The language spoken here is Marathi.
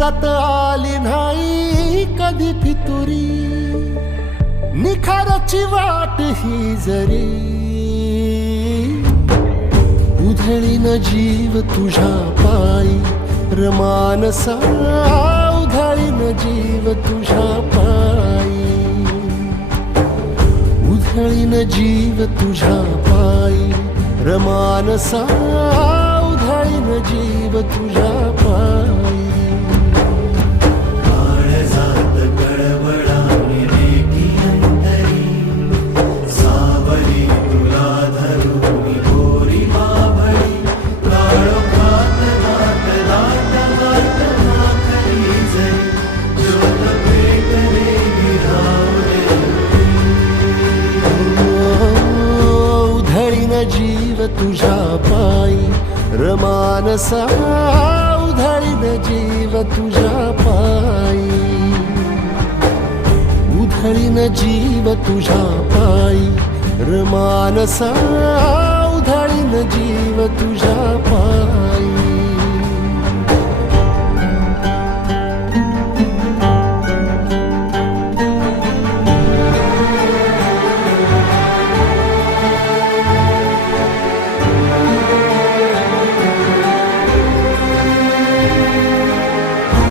जात आली नाही कधी फितुरी, निखाराची वाट ही जरी उधळीन जीव तुझ्या पायी रमानसा, उधळीन जीव तुझ्या पायी, उधळीन जीव तुझ्या पायी रमानसा, उधळीन जीव तुझ्या पायी. जीव तुझ्या पायी रमानसा, उधळीन जीव तुझ्या पायी, उधळीन जीव तुझ्या पायी रमानसा, उधळीन जीव तुझ्या पायी.